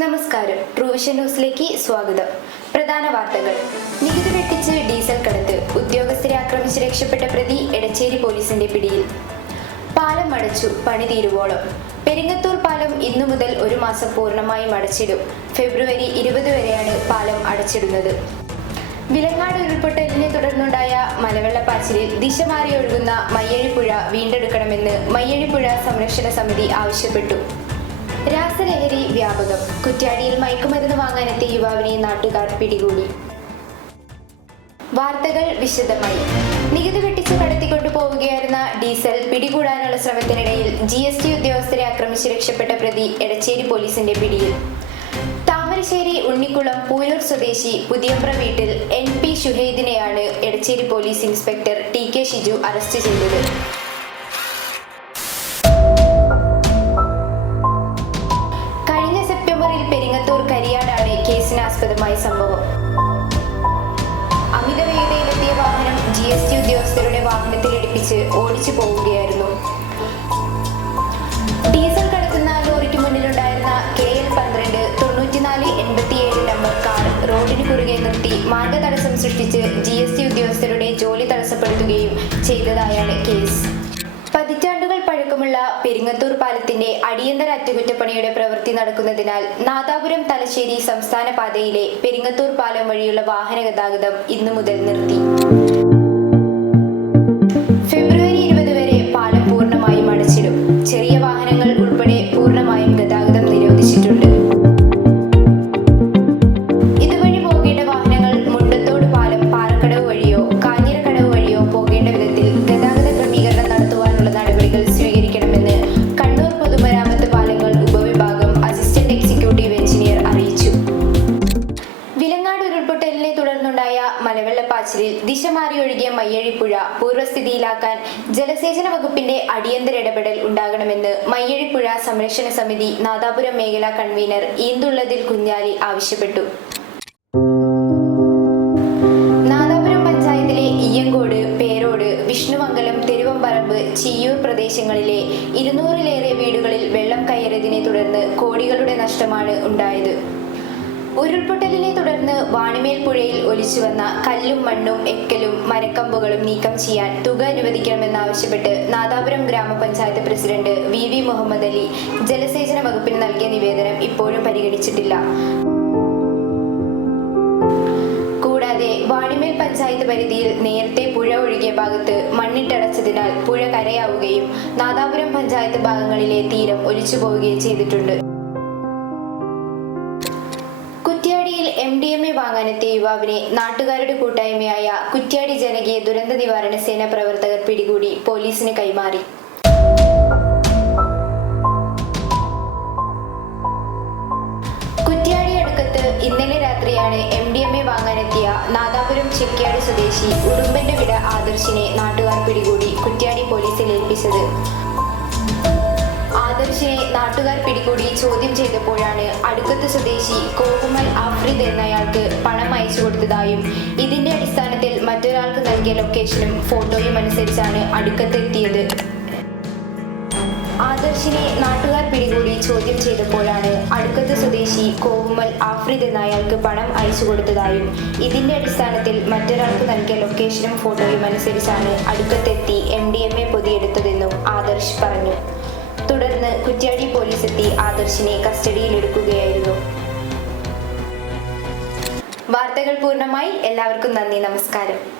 Vision ന്യൂസിലേക്ക് സ്വാഗതം. പ്രധാന വാർത്തകൾ. നികുതി വെട്ടിച്ച് ഡീസൽ കടത്ത് ഉദ്യോഗസ്ഥരെ ആക്രമിച്ച് രക്ഷപ്പെട്ട പ്രതി എടച്ചേരി പോലീസിന്റെ പിടിയിൽ. പാലം അടച്ചു പണി തീരുവോളം. പെരിങ്ങത്തൂർ പാലം ഇന്നു മുതൽ ഒരു മാസം പൂർണമായും അടച്ചിടും. ഫെബ്രുവരി ഇരുപത് വരെയാണ് പാലം അടച്ചിടുന്നത്. വിലങ്ങാട് ഉരുൾപൊട്ടലിനെ തുടർന്നുണ്ടായ മലവെള്ളപ്പാച്ചിലിൽ ദിശ മാറി ഒഴുകുന്ന മയ്യഴിപ്പുഴ വീണ്ടെടുക്കണമെന്ന് മയ്യഴിപ്പുഴ സംരക്ഷണ സമിതി ആവശ്യപ്പെട്ടു. രാസലഹരി വ്യാപകം. കുറ്റ്യാടിയിൽ മയക്കുമരുന്ന് വാങ്ങാനെത്തിയ യുവാവിനെ നാട്ടുകാർ പിടികൂടി. വാർത്തകൾ വിശദമായി. നികുതി വെട്ടിച്ച് കടത്തിക്കൊണ്ടു പോവുകയായിരുന്ന ഡീസൽ പിടികൂടാനുള്ള ശ്രമത്തിനിടയിൽ ജി എസ് ടി ഉദ്യോഗസ്ഥരെ ആക്രമിച്ച് രക്ഷപ്പെട്ട പ്രതി എടച്ചേരി പോലീസിന്റെ പിടിയിൽ. താമരശ്ശേരി ഉണ്ണിക്കുളം പൂരൂർ സ്വദേശി പുതിയമ്പ്ര വീട്ടിൽ N P ഷുഹൈദിനെയാണ് Edachery police inspector T K Shiju arrest ചെയ്തത്. കേസിനാസ്പദമായ സംഭവം. അമിത വേഗതയിലെത്തിയ വാഹനം ജി എസ് ടി ഉദ്യോഗസ്ഥരുടെ വാഹനത്തിൽ ഇടിപ്പിച്ച് ഓടിച്ചു പോവുകയായിരുന്നു. ഡീസൽ കടത്തുന്ന ലോറിക്ക് മുന്നിലുണ്ടായിരുന്ന കെ എൽ പന്ത്രണ്ട് തൊണ്ണൂറ്റിനാല് എൺപത്തിയേഴ് നമ്പർ കാർ റോഡിന് കുറുകെ നിർത്തി മാർഗതടസ്സം സൃഷ്ടിച്ച് ജി എസ് ടി ഉദ്യോഗസ്ഥരുടെ ജോലി തടസ്സപ്പെടുത്തുകയും ചെയ്തതായാണ് കേസ്. പെരിങ്ങത്തൂർ പാലത്തിന്റെ അടിയന്തര അറ്റകുറ്റപ്പണിയുടെ പ്രവൃത്തി നടക്കുന്നതിനാൽ നാദാപുരം തലശ്ശേരി സംസ്ഥാന പാതയിലെ പെരിങ്ങത്തൂർ പാലം വഴിയുള്ള വാഹന ഗതാഗതം ഇന്നു മുതൽ നിർത്തി. ഒഴുകിയ മയ്യഴിപ്പുഴ പൂർവസ്ഥിതിയിലാക്കാൻ ജലസേചന വകുപ്പിന്റെ അടിയന്തര ഇടപെടൽ ഉണ്ടാകണമെന്ന് മയ്യഴിപ്പുഴ സംരക്ഷണ സമിതി നാദാപുരം മേഖലാ കൺവീനർ ഈന്തുള്ളതിൽ കുഞ്ഞാലി ആവശ്യപ്പെട്ടു. നാദാപുരം പഞ്ചായത്തിലെ ഇയ്യങ്കോട് പേരോട് വിഷ്ണുമംഗലം തിരുവമ്പറമ്പ് ചിയ്യൂർ പ്രദേശങ്ങളിലെ ഇരുന്നൂറിലേറെ വീടുകളിൽ വെള്ളം കയറിയതിനെ തുടർന്ന് കോടികളുടെ നഷ്ടമാണ് ഉണ്ടായത്. ഉരുൾപൊട്ടലിനെ തുടർന്ന് വാണിമേൽ പുഴയിൽ ഒലിച്ചുവന്ന കല്ലും മണ്ണും എക്കലും മരക്കമ്പുകളും നീക്കം ചെയ്യാൻ തുക അനുവദിക്കണമെന്നാവശ്യപ്പെട്ട് നാദാപുരം ഗ്രാമപഞ്ചായത്ത് president V V Muhammad Ali ജലസേചന വകുപ്പിന് നൽകിയ നിവേദനം ഇപ്പോഴും പരിഗണിച്ചിട്ടില്ല. കൂടാതെ വാണിമേൽ പഞ്ചായത്ത് പരിധിയിൽ നേരത്തെ പുഴ ഒഴുകിയ ഭാഗത്ത് മണ്ണിട്ടടച്ചതിനാൽ പുഴ കരയാവുകയും നാദാപുരം പഞ്ചായത്ത് ഭാഗങ്ങളിലെ തീരം ഒലിച്ചു പോവുകയും ചെയ്തിട്ടുണ്ട്. കുറ്റ്യാടിയിൽ എം ഡി എം എ വാങ്ങാനെത്തിയ യുവാവിനെ നാട്ടുകാരുടെ കൂട്ടായ്മയായ കുറ്റ്യാടി ജനകീയ ദുരന്ത നിവാരണ സേന പ്രവർത്തകർ പിടികൂടി പോലീസിന് കൈമാറി. കുറ്റ്യാടി അടുക്കത്ത് ഇന്നലെ രാത്രിയാണ് എം ഡി എം എ വാങ്ങാനെത്തിയ നാദാപുരം ചെക്കിയാട് സ്വദേശി ഉടുമ്പന്റെ വിട ആദർശിനെ നാട്ടുകാർ പിടികൂടി കുറ്റ്യാടി പോലീസിൽ ഏൽപ്പിച്ചത്. നാട്ടുകാർ പിടികൂടി ചോദ്യം ചെയ്തപ്പോഴാണ് അടുക്കത്ത് സ്വദേശി കോകുമൽ ആഫ്രിദ് എന്നയാൾക്ക് പണം അയച്ചു കൊടുത്തതായും ഇതിന്റെ അടിസ്ഥാനത്തിൽ മറ്റൊരാൾക്ക് നൽകിയ ലൊക്കേഷനും ഫോട്ടോയും അനുസരിച്ചാണ് അടുക്കത്ത് എത്തിയത്. ആദർശിനെ നാട്ടുകാർ പിടികൂടി ചോദ്യം ചെയ്തപ്പോഴാണ് അടുക്കത്ത് സ്വദേശി കോവുമൽ ആഫ്രിദ് എന്നയാൾക്ക് പണം അയച്ചു കൊടുത്തതായും ഇതിന്റെ അടിസ്ഥാനത്തിൽ മറ്റൊരാൾക്ക് നൽകിയ ലൊക്കേഷനും ഫോട്ടോയും അനുസരിച്ചാണ് അടുക്കത്തെത്തി എം ഡി എം എ പൊതിയെടുത്തതെന്നും ആദർശ് പറഞ്ഞു. തുടർന്ന് കുറ്റ്യാടി പോലീസ് എത്തി ആദർശിനെ കസ്റ്റഡിയിലെടുക്കുകയായിരുന്നു. വാർത്തകൾ പൂർണമായി. എല്ലാവർക്കും നന്ദി. നമസ്കാരം.